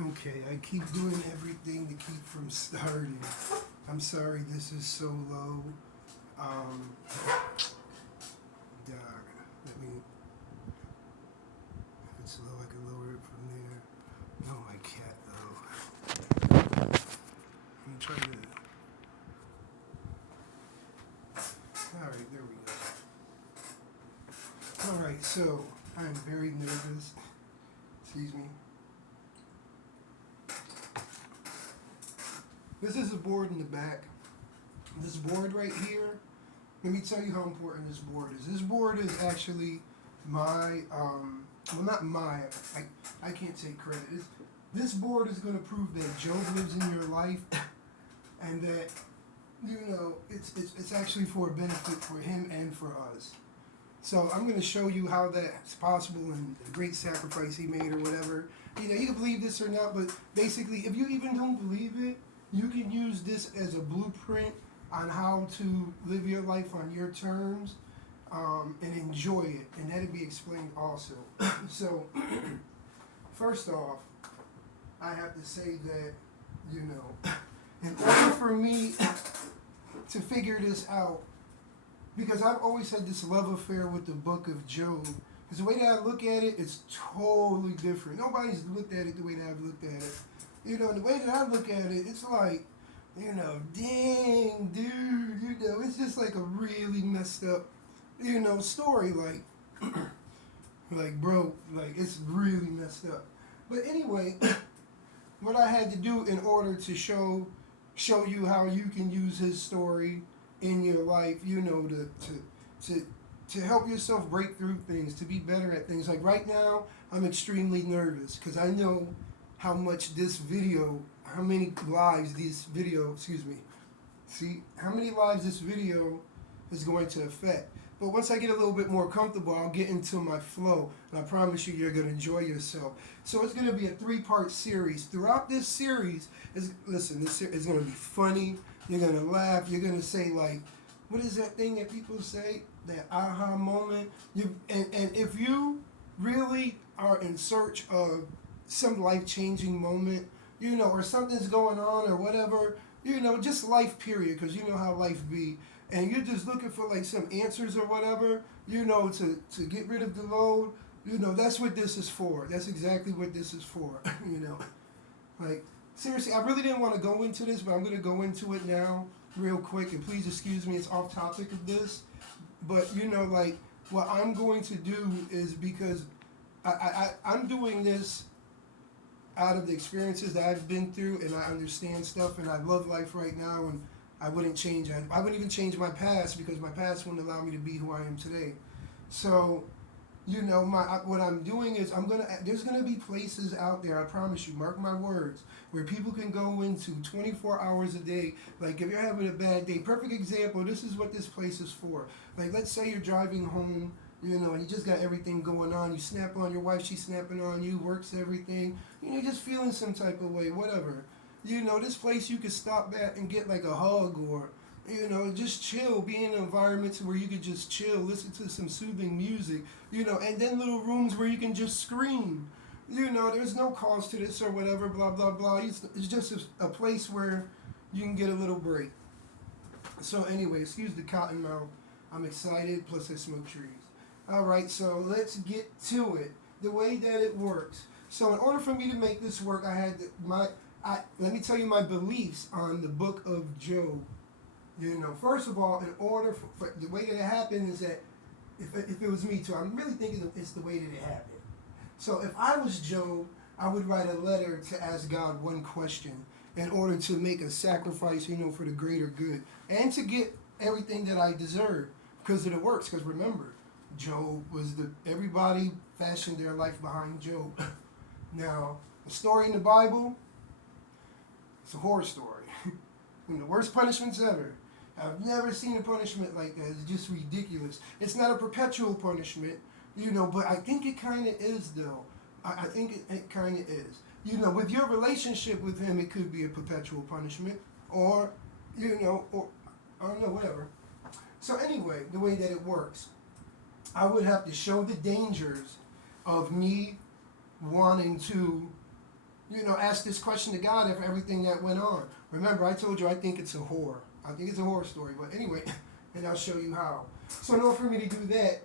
Okay, I keep doing everything to keep from starting. I'm sorry this is so low. Um, Dog, let me. If it's low, I can lower it from there. No, I can't though. I'm trying to. All right, there we go. All right, so I'm very nervous. Excuse me. This is a board in the back. This board right here, let me tell you how important this board is. This board is actually my, well, not my, I can't take credit. This board is going to prove that Job lives in your life and that, it's actually for a benefit for him and for us. So I'm going to show you how that's possible and the great sacrifice he made or whatever. You can believe this or not, but basically, if you even don't believe it, you can use this as a blueprint on how to live your life on your terms and enjoy it. And that'll be explained also. So, first off, I have to say that, in order for me to figure this out, because I've always had this love affair with the book of Job. Because the way that I look at it is totally different. Nobody's looked at it the way that I've looked at it. The way that I look at it, it's like, dang, dude, it's just like a really messed up, story. Bro, it's really messed up. But anyway, what I had to do in order to show you how you can use his story in your life, to help yourself break through things, to be better at things. Like right now, I'm extremely nervous because I know how much how many lives this video is going to affect. But once I get a little bit more comfortable, I'll get into my flow, and I promise you're going to enjoy yourself. So it's going to be a 3-part series. Throughout this series, this is going to be funny. You're going to laugh. You're going to say, like, what is that thing that people say? That aha moment. And if you really are in search of some life-changing moment, or something's going on or whatever, just life period, because you know how life be, and you're just looking for like some answers or whatever, to get rid of the load, that's what this is for. That's exactly what this is for, Like, seriously, I really didn't want to go into this, but I'm going to go into it now real quick, and please excuse me, it's off topic of this, but, what I'm going to do is because I'm doing this out of the experiences that I've been through, and I understand stuff, and I love life right now, and I wouldn't change it. I wouldn't even change my past because my past wouldn't allow me to be who I am today. So, what I'm doing is there's gonna be places out there, I promise you, mark my words, where people can go into 24 hours a day. Like if you're having a bad day, perfect example, this is what this place is for. Like let's say you're driving home, and you just got everything going on. You snap on your wife, she's snapping on you, works everything. Just feeling some type of way, whatever. This place you could stop at and get like a hug or, just chill, be in environments where you could just chill, listen to some soothing music, and then little rooms where you can just scream. There's no cost to this or whatever, blah, blah, blah. It's just a place where you can get a little break. So anyway, excuse the cotton mouth. I'm excited, plus I smoke trees. All right, so let's get to it. The way that it works. So in order for me to make this work, let me tell you my beliefs on the book of Job. First of all, in order for the way that it happened is that if it was me too, I'm really thinking it's the way that it happened. So if I was Job, I would write a letter to ask God one question in order to make a sacrifice, for the greater good and to get everything that I deserve because of the works. Because remember, Job was everybody fashioned their life behind Job. Now, the story in the Bible, it's a horror story. One of the worst punishments ever. I've never seen a punishment like that. It's just ridiculous. It's not a perpetual punishment, but I think it kind of is, though. I think it kind of is. With your relationship with him, it could be a perpetual punishment, or, or I don't know, whatever. So anyway, the way that it works, I would have to show the dangers of me wanting to ask this question to God after everything that went on. Remember, I told you I think it's a horror. I think it's a horror story. But anyway, and I'll show you how. So in order for me to do that,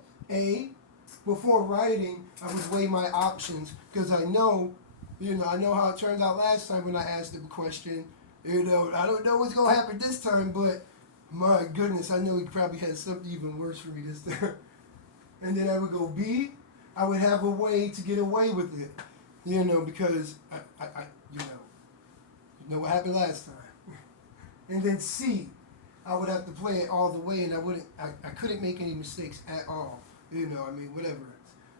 before writing, I would weigh my options because I know how it turned out last time when I asked him a question. I don't know what's going to happen this time, but my goodness, I know he probably has something even worse for me this time. And then I would go B, I would have a way to get away with it, because you know what happened last time. And then C, I would have to play it all the way, and I couldn't make any mistakes at all. Whatever.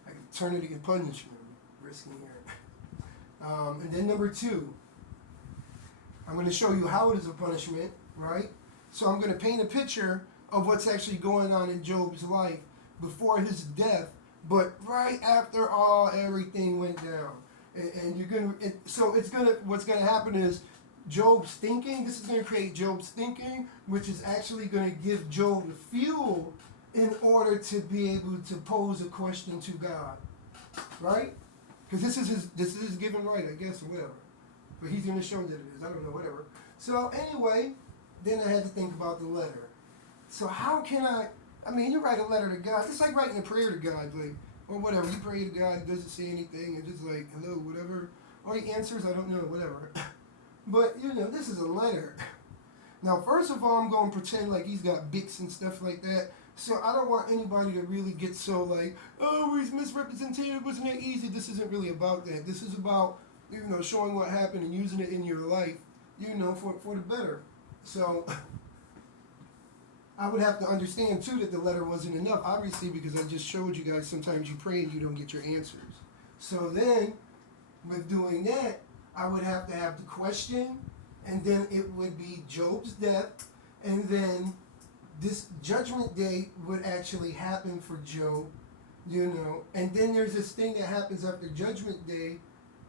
I could turn it against punishment, risking here. And then number 2, I'm going to show you how it is a punishment, right? So I'm going to paint a picture of what's actually going on in Job's life before his death, but right after everything went down. And you're going to, what's going to happen is Job's thinking, this is going to create Job's thinking, which is actually going to give Job the fuel in order to be able to pose a question to God, right? Because this is his given right, I guess, or whatever. But he's going to show that it is. I don't know, whatever. So anyway, then I had to think about the letter. So how can you write a letter to God. It's like writing a prayer to God, or whatever. You pray to God, he doesn't say anything, and just like, hello, whatever. Or he answers, I don't know, whatever. But, this is a letter. Now, first of all, I'm going to pretend like he's got bits and stuff like that. So I don't want anybody to really get so like, oh, he's misrepresented, wasn't that easy? This isn't really about that. This is about, showing what happened and using it in your life, for the better. So I would have to understand, too, that the letter wasn't enough, obviously, because I just showed you guys sometimes you pray and you don't get your answers. So then, with doing that, I would have to have the question, and then it would be Job's death, and then this judgment day would actually happen for Job, and then there's this thing that happens after judgment day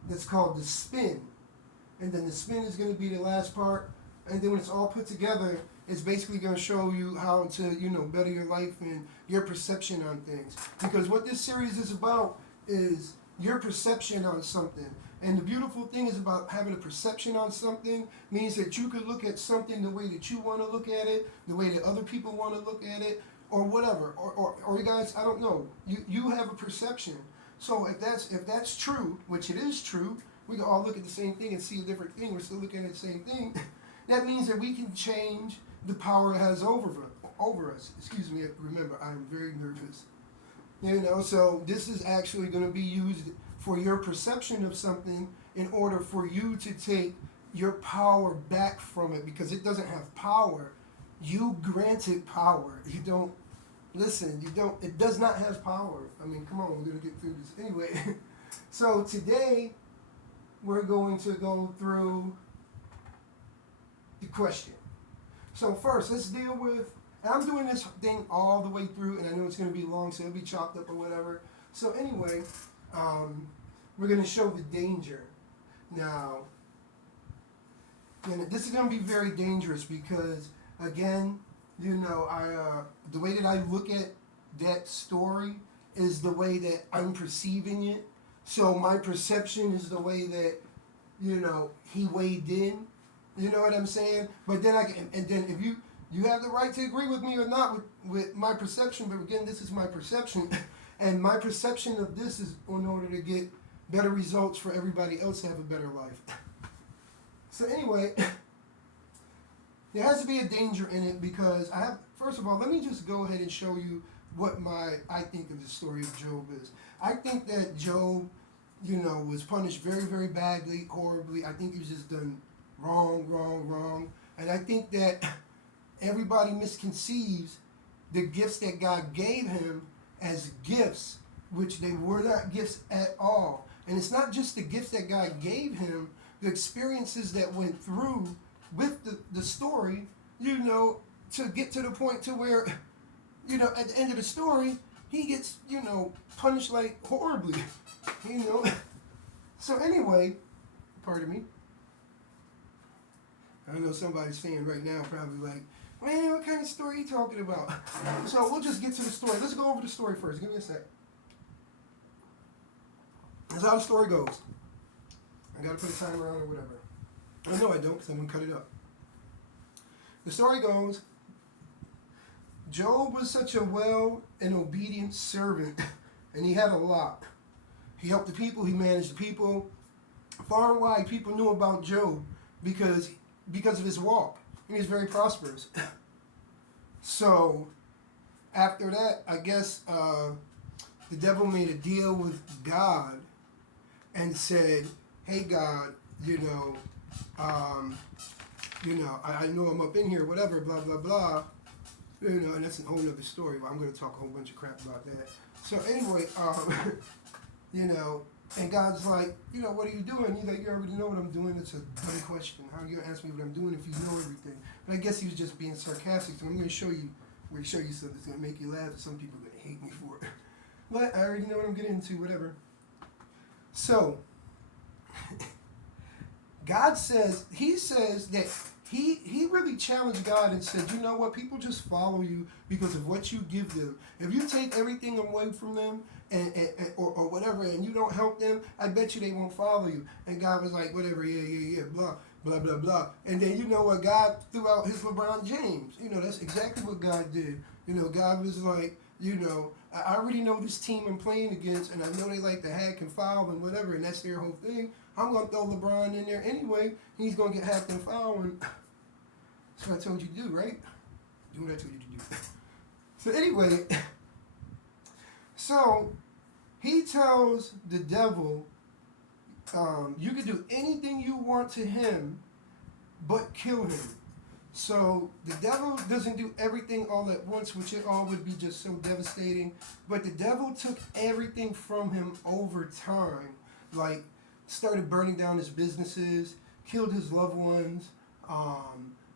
that's called the spin, and then the spin is going to be the last part, and then when it's all put together, it's basically going to show you how to, better your life and your perception on things. Because what this series is about is your perception on something. And the beautiful thing is about having a perception on something means that you could look at something the way that you want to look at it, the way that other people want to look at it, or whatever. Or you guys, I don't know. You have a perception. So if that's true, which it is true, we can all look at the same thing and see a different thing. We're still looking at the same thing. That means that we can change the power it has over us. Excuse me, remember, I'm very nervous. So this is actually going to be used for your perception of something in order for you to take your power back from it, because it doesn't have power. You granted power. You don't, it does not have power. Come on, we're going to get through this. Anyway, so today we're going to go through the question. So first, let's deal with, and I'm doing this thing all the way through, and I know it's going to be long, so it'll be chopped up or whatever. So anyway, we're going to show the danger. Now, this is going to be very dangerous because, again, the way that I look at that story is the way that I'm perceiving it. So my perception is the way that, he weighed in. You know what I'm saying? But then if you have the right to agree with me or not with my perception, but again, this is my perception, and my perception of this is in order to get better results for everybody else to have a better life. So anyway, there has to be a danger in it because first of all, let me just go ahead and show you what I think of the story of Job is. I think that Job, was punished very, very badly, horribly. I think he was just done wrong. And I think that everybody misconceives the gifts that God gave him as gifts, which they were not gifts at all. And it's not just the gifts that God gave him, the experiences that went through with the story, to get to the point to where, at the end of the story, he gets, punished like horribly, So anyway, pardon me. I know somebody's saying right now probably like, man, what kind of story are you talking about? So we'll just get to the story. Let's go over the story first. Give me a sec. That's how the story goes. I got to put a timer on or whatever. I know I don't, because I'm going to cut it up. The story goes, Job was such a well and obedient servant, and he had a lot. He helped the people, he managed the people. Far and wide, people knew about Job because of his walk. And he was very prosperous. So, after that, I guess the devil made a deal with God and said, hey God, I know I'm up in here, whatever, blah, blah, blah. And that's a whole other story, but I'm going to talk a whole bunch of crap about that. So anyway, and God's like, what are you doing? He's like, you already know what I'm doing. It's a dumb question. How are you going to ask me what I'm doing if you know everything? But I guess he was just being sarcastic. So I'm going to show you something that's going to make you laugh, and some people are going to hate me for it. But I already know what I'm getting into, whatever. So, God says, he says that he really challenged God and said, you know what, people just follow you because of what you give them. If you take everything away from them or whatever, and you don't help them, I bet you they won't follow you. And God was like, whatever, yeah, blah, blah, blah, blah. And then you know what, God threw out his LeBron James. That's exactly what God did. God was like, I already know this team I'm playing against, and I know they like to hack and foul and whatever, and that's their whole thing. I'm going to throw LeBron in there anyway. He's going to get hacked and foul, and that's what I told you to do, right? Do what I told you to do. So anyway, so he tells the devil, you can do anything you want to him, but kill him. So the devil doesn't do everything all at once, which it all would be just so devastating. But the devil took everything from him over time, like started burning down his businesses, killed his loved ones.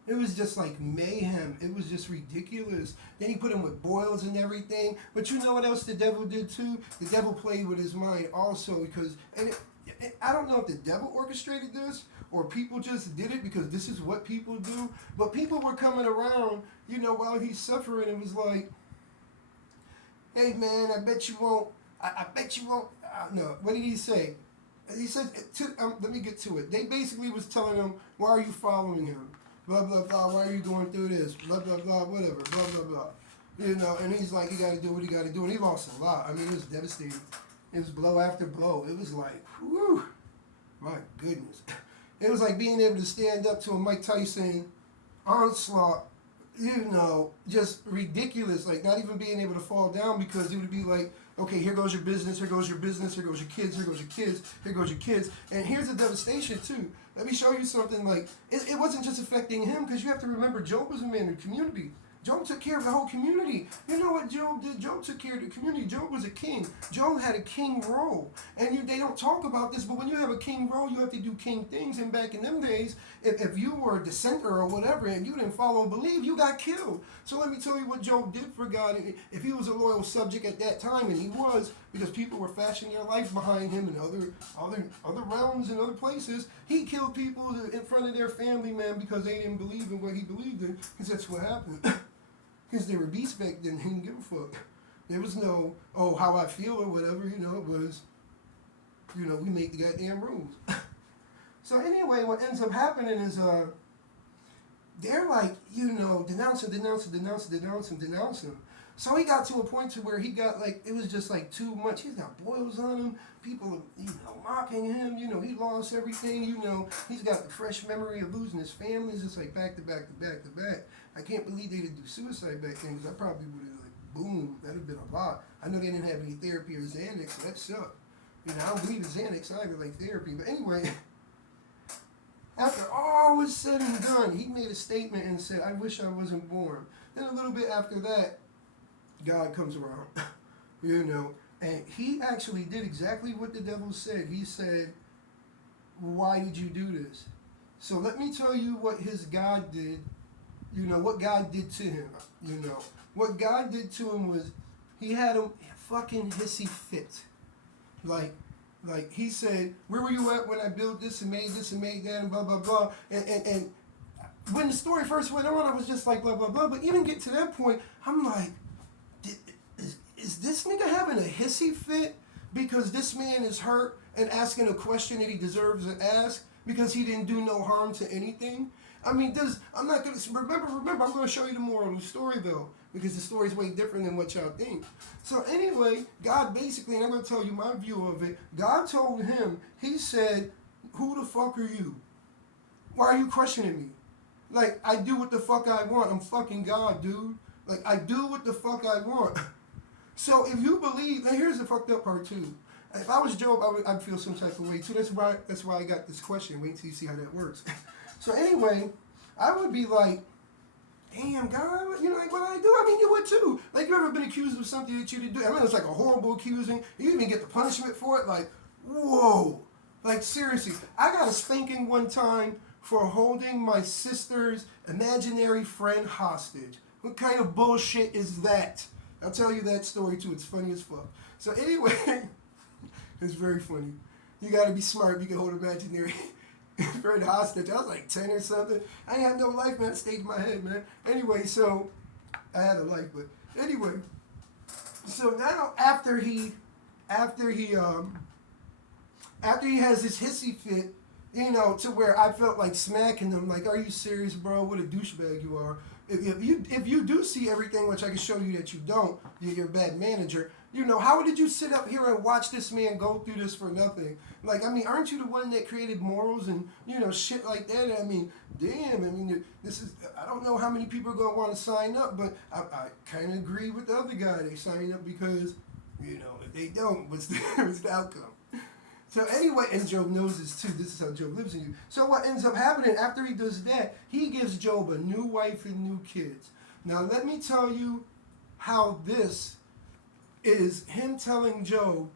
It was just like mayhem. It was just ridiculous. Then he put him with boils and everything. But you know what else the devil did too? The devil played with his mind also because, I don't know if the devil orchestrated this or people just did it because this is what people do. But people were coming around, while he's suffering. It was like, hey man, I bet you won't. I bet you won't. No, what did he say? He said, let me get to it. They basically was telling him, why are you following him? Blah, blah, blah. Why are you going through this? Blah, blah, blah, whatever. Blah, blah, blah. And he's like, you got to do what you got to do. And he lost a lot. I mean, it was devastating. It was blow after blow. It was like, whew, my goodness. It was like being able to stand up to a Mike Tyson onslaught, just ridiculous. Like not even being able to fall down because it would be like, okay, here goes your business, here goes your business, here goes your kids, here goes your kids, here goes your kids. And here's the devastation too. Let me show you something like, it wasn't just affecting him because you have to remember Job was a man in the community. Job took care of the whole community. You know what Job did? Job took care of the community. Job was a king. Job had a king role. And they don't talk about this, but when you have a king role, you have to do king things. And back in them days, if you were a dissenter or whatever and you didn't follow and believe, you got killed. So let me tell you what Job did for God. If he was a loyal subject at that time, and he was, because people were fashioning their life behind him in other realms and other places, he killed people in front of their family, man, because they didn't believe in what he believed in, because that's what happened. Because they were beasts back then, he didn't give a fuck. There was no, how I feel or whatever, it was, we make the goddamn rules. So anyway, what ends up happening is, they're like, denounce him. So he got to a point to where he got like, it was just like too much. He's got boils on him. People, mocking him. He lost everything. He's got the fresh memory of losing his family. It's just like back to back to back to back. I can't believe they didn't do suicide back then because I probably would have like, boom, that'd have been a lot. I know they didn't have any therapy or Xanax, so that sucked. I don't believe in Xanax either, like therapy. But anyway, after all was said and done, he made a statement and said, I wish I wasn't born. Then a little bit after that, God comes around, and he actually did exactly what the devil said. He said, why did you do this? So let me tell you what his God did, what God did to him, What God did to him was he had him fucking hissy fit. Like he said, where were you at when I built this and made that and blah, blah, blah. And when the story first went on, I was just like, blah, blah, blah. But even get to that point, I'm like, is this nigga having a hissy fit because this man is hurt and asking a question that he deserves to ask because he didn't do no harm to anything? I mean, I'm not gonna remember. I'm gonna show you the moral of the story though, because the story is way different than what y'all think. So anyway, God basically, and I'm gonna tell you my view of it. God told him, He said, "Who the fuck are you? Why are you questioning me? Like, I do what the fuck I want. I'm fucking God, dude. Like, I do what the fuck I want." So if you believe, and here's the fucked up part too. If I was Job, I'd feel some type of way too. That's why I got this question. Wait till you see how that works. So anyway, I would be like, damn, God, you know, like what I do? I mean, you would too. Like, you ever been accused of something that you didn't do? I mean, it's like a horrible accusing. You even get the punishment for it. Like, whoa. Like, seriously. I got a spanking one time for holding my sister's imaginary friend hostage. What kind of bullshit is that? I'll tell you that story too. It's funny as fuck. So anyway, it's very funny. You gotta be smart. You can hold imaginary friend hostage. I was like 10 or something. I didn't have no life, man. It stayed in my head, man. Anyway, so I had a life, but anyway. So now after he has this hissy fit, you know, to where I felt like smacking him, like, are you serious, bro? What a douchebag you are. If you do see everything, which I can show you that you don't, you're a bad manager. You know, how did you sit up here and watch this man go through this for nothing? Like, I mean, aren't you the one that created morals and, you know, shit like that? I mean, damn, I mean, this is, I don't know how many people are going to want to sign up, but I kind of agree with the other guy. They sign up because, you know, if they don't, what's the outcome? So anyway, and Job knows this too. This is how Job lives in you. So what ends up happening after he does that, he gives Job a new wife and new kids. Now let me tell you how this is him telling Job,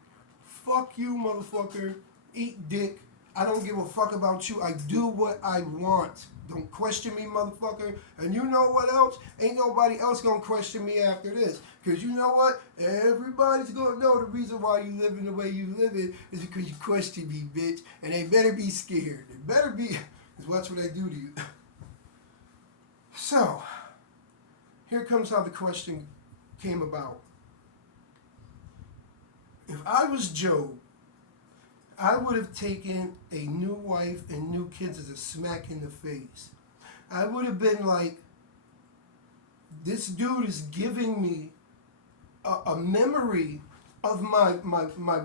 fuck you, motherfucker, eat dick. I don't give a fuck about you. I do what I want. Don't question me, motherfucker. And you know what else? Ain't nobody else gonna question me after this. Because you know what? Everybody's gonna know the reason why you living the way you live it is because you question me, bitch. And they better be scared. They better be, because watch what I do to you. So, here comes how the question came about. If I was Job, I would have taken a new wife and new kids as a smack in the face. I would have been like, this dude is giving me a memory of my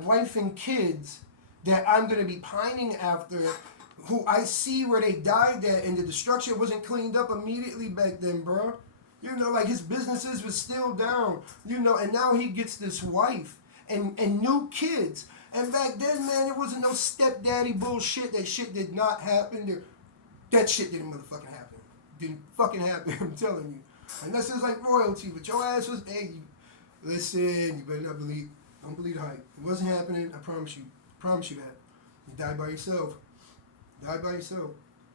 wife and kids that I'm going to be pining after, who I see where they died at, and the destruction wasn't cleaned up immediately back then, bro. You know, like his businesses was still down, you know, and now he gets this wife and new kids. And back then, man, there wasn't no stepdaddy bullshit. That shit did not happen. That shit didn't motherfucking happen. Didn't fucking happen, I'm telling you. Unless it was like royalty, but your ass was, hey, listen, you better not believe, don't believe the hype. It wasn't happening, I promise you. Promise you that. You die by yourself. Die by yourself.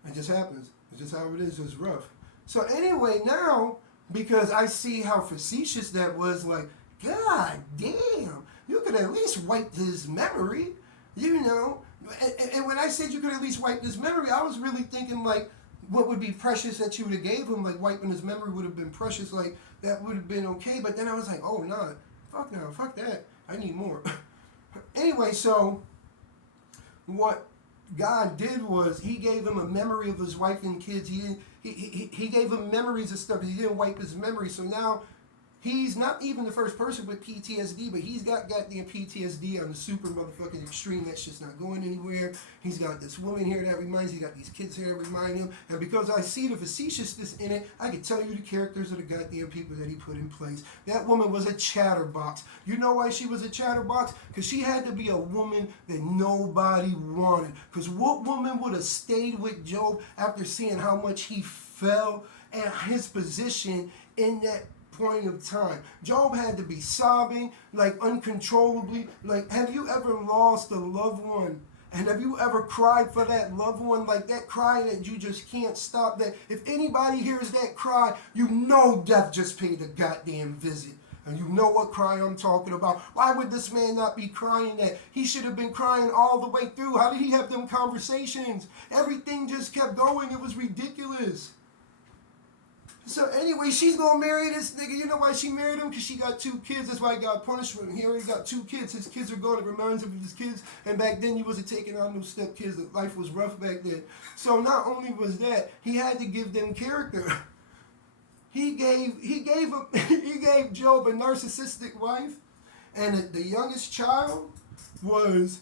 It just happens. It's just how it is. It's rough. So anyway, now, because I see how facetious that was, like, God damn, you could at least wipe his memory, you know. And when I said you could at least wipe his memory, I was really thinking, like, what would be precious that you would have gave him, like wiping his memory would have been precious, like that would have been okay. But then I was like, oh nah, fuck that. I need more. Anyway, so what God did was he gave him a memory of his wife and kids. He gave him memories of stuff. He didn't wipe his memory. So now he's not even the first person with PTSD, but he's got goddamn PTSD on the super motherfucking extreme. That shit's not going anywhere. He's got this woman here that reminds him. He's got these kids here that remind him. And because I see the facetiousness in it, I can tell you the characters of the goddamn people that he put in place. That woman was a chatterbox. You know why she was a chatterbox? Because she had to be a woman that nobody wanted. Because what woman would have stayed with Job after seeing how much he fell and his position in that point of time? Job had to be sobbing like uncontrollably. Like, have you ever lost a loved one? And have you ever cried for that loved one? Like that cry that you just can't stop. That if anybody hears that cry, you know death just paid a goddamn visit. And you know what cry I'm talking about. Why would this man not be crying that? He should have been crying all the way through. How did he have them conversations? Everything just kept going. It was ridiculous. So anyway, she's gonna marry this nigga. You know why she married him? Because she got 2 kids. That's why he got punished with him. He already got 2 kids. His kids are gone. It reminds him of his kids. And back then, you wasn't taking on no step kids. Life was rough back then. So not only was that, he had to give them character. He gave Job a narcissistic wife, and the youngest child was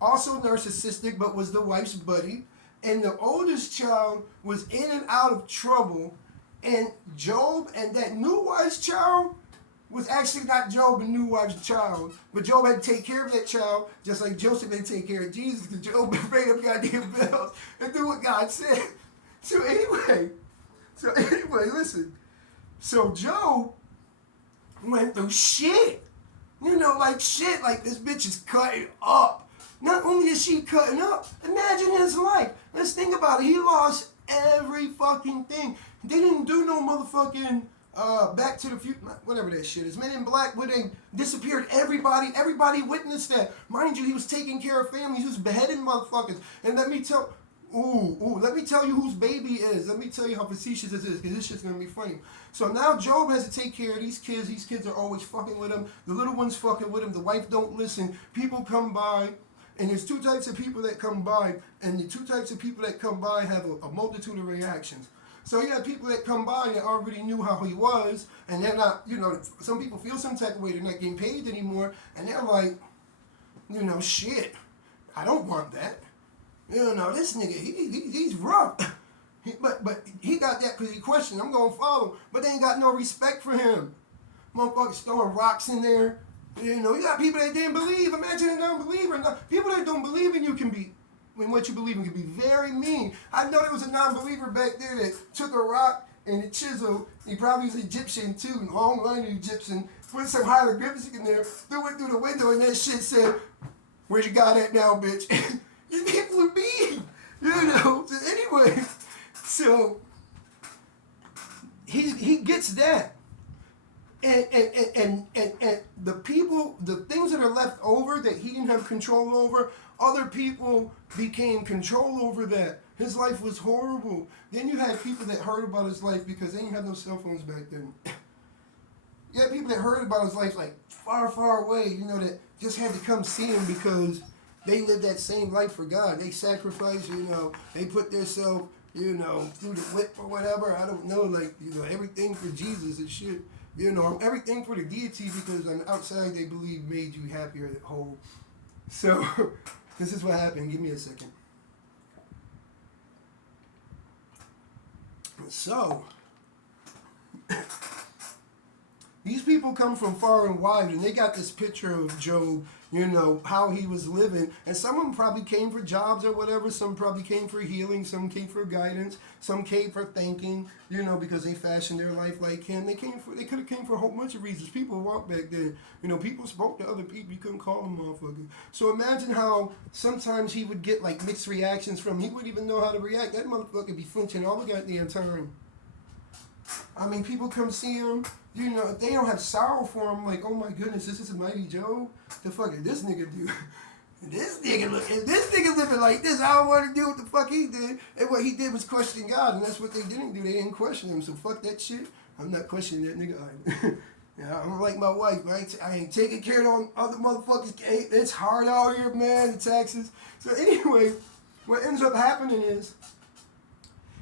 also narcissistic, but was the wife's buddy. And the oldest child was in and out of trouble. And Job and that new wife's child was actually not Job and new wife's child. But Job had to take care of that child, just like Joseph had to take care of Jesus, because Job rang up goddamn bells and do what God said. So anyway, listen. So Job went through shit. You know, like shit, like this bitch is cutting up. Not only is she cutting up, imagine his life. Let's think about it. He lost every fucking thing. They didn't do no motherfucking Back to the Future, whatever that shit is. Men in Black, where they disappeared everybody. Everybody witnessed that. Mind you, he was taking care of families. He was beheading motherfuckers. And let me tell you whose baby is. Let me tell you how facetious this is, because this shit's gonna be funny. So now Job has to take care of these kids. These kids are always fucking with him. The little one's fucking with him. The wife don't listen. People come by. And there's 2 types of people that come by, and the 2 types of people that come by have a multitude of reactions. So you have people that come by that already knew how he was, and they're not, you know, some people feel some type of way, they're not getting paid anymore, and they're like, you know, shit, I don't want that. You know, this nigga, he's rough. But he got that because he questioned, I'm going to follow, but they ain't got no respect for him. Motherfuckers throwing rocks in there. You know, you got people that didn't believe. Imagine a non-believer. People that don't believe in you can be, when what you believe in can be very mean. I know there was a non-believer back there that took a rock and a chisel. He probably was Egyptian too, long-line Egyptian. Put some hieroglyphics in there, threw it through the window, and that shit said, "Where's your God at now, bitch?" These people are mean. You know. So anyway, so he gets that. And the people, the things that are left over that he didn't have control over, other people became control over that. His life was horrible. Then you had people that heard about his life because they didn't have no cell phones back then. You had people that heard about his life like far, far away, you know, that just had to come see him because they lived that same life for God. They sacrificed, you know, they put themselves, you know, through the whip or whatever. I don't know, like, you know, everything for Jesus and shit. You know, everything for the deity because on the outside they believe made you happier at whole. So, this is what happened. Give me a second. So, these people come from far and wide and they got this picture of Job, you know, how he was living. And some of them probably came for jobs or whatever. Some probably came for healing. Some came for guidance. Some came for thanking, you know, because they fashioned their life like him. They could have came for a whole bunch of reasons. People walked back then. You know, people spoke to other people. You couldn't call them motherfuckers. So imagine how sometimes he would get like mixed reactions from him. He wouldn't even know how to react. That motherfucker be flinching all the goddamn time. I mean, people come see him. You know, if they don't have sorrow for him, like, oh my goodness, this is a mighty Job. The fuck did this nigga do? This nigga living like this, I don't want to do what the fuck he did. And what he did was question God, and that's what they didn't do. They didn't question him. So fuck that shit. I'm not questioning that nigga either. Yeah, I'm like my wife. I ain't taking care of other motherfuckers. It's hard out here, man. The taxes. So anyway, what ends up happening is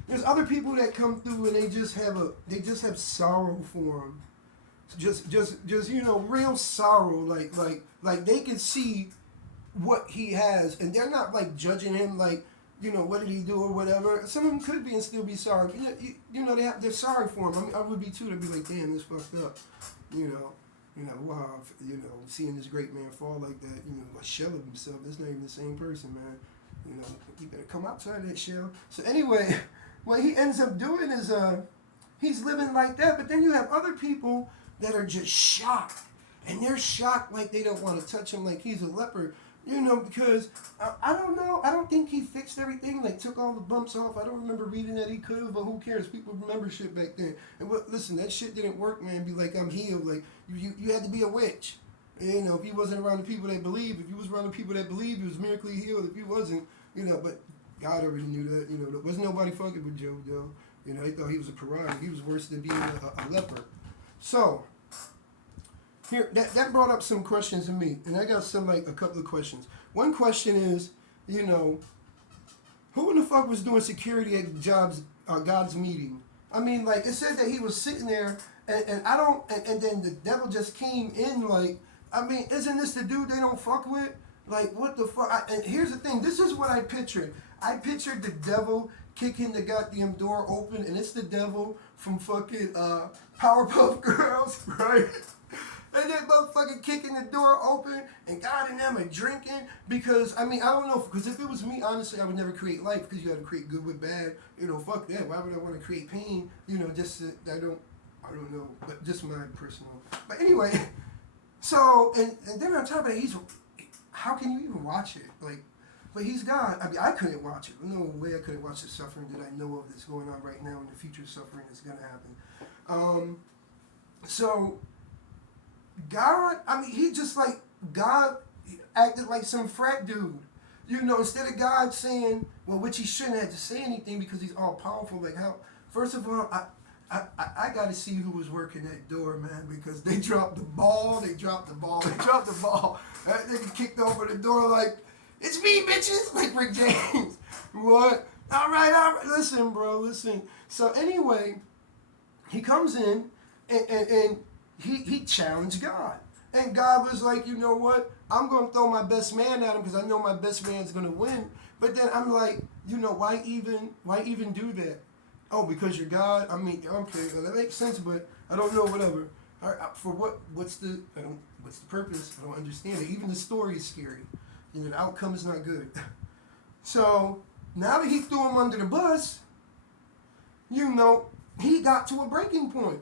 there's other people that come through and they just have sorrow for him. Just you know, real sorrow. Like they can see what he has, and they're not like judging him like, you know, what did he do or whatever. Some of them could be and still be sorry. You know, they're sorry for him. I mean, I would be too. They'd be like, damn, this fucked up. You know, wow. You know, seeing this great man fall like that. You know, a shell of himself. That's not even the same person, man. You know, you better come outside that shell. So anyway, what he ends up doing is he's living like that. But then you have other people that are just shocked, and they're shocked like they don't want to touch him, like he's a leper. You know, because I don't know. I don't think he fixed everything, like took all the bumps off. I don't remember reading that he could have, but who cares? People remember shit back then. And listen, that shit didn't work, man. Be like, I'm healed. Like, you had to be a witch. You know, if you wasn't around the people that believe, if you was around the people that believe, you was miraculously healed. If you wasn't, you know, but God already knew that. You know, there wasn't nobody fucking with Job, though. You know, they thought he was a piranha. He was worse than being a leper. So, here, that brought up some questions to me. And I got a couple of questions. One question is, you know, who in the fuck was doing security at God's meeting? I mean, like, it said that he was sitting there, and then the devil just came in, like, I mean, isn't this the dude they don't fuck with? Like, what the fuck? And here's the thing, this is what I pictured. I pictured the devil kicking the goddamn door open, and it's the devil from fucking Powerpuff Girls, right? And that motherfucking kicking the door open, and God and them are drinking, because, I mean, I don't know, because if it was me, honestly, I would never create life, because you gotta create good with bad, you know, fuck that, why would I want to create pain, you know, just, I don't know, but just my personal, but anyway, so, and then on top of that, how can you even watch it, like, but he's God. I mean, I couldn't watch it. No way I couldn't watch the suffering that I know of that's going on right now, and the future suffering that's gonna happen. So, God, I mean, he just like, God acted like some frat dude. You know, instead of God saying, well, which he shouldn't have to say anything because he's all powerful, like how, first of all, I got to see who was working that door, man, because they dropped the ball. That nigga kicked over the door like, it's me, bitches, like Rick James. What? All right. Listen, bro, listen. So anyway, he comes in and he challenged God. And God was like, you know what? I'm going to throw my best man at him because I know my best man's going to win. But then I'm like, you know, why even do that? Oh, because you're God? I mean, okay, well, that makes sense, but I don't know, whatever. All right, for what? What's the purpose? I don't understand it. Even the story is scary. You know, the outcome is not good. So, now that he threw him under the bus, you know, he got to a breaking point.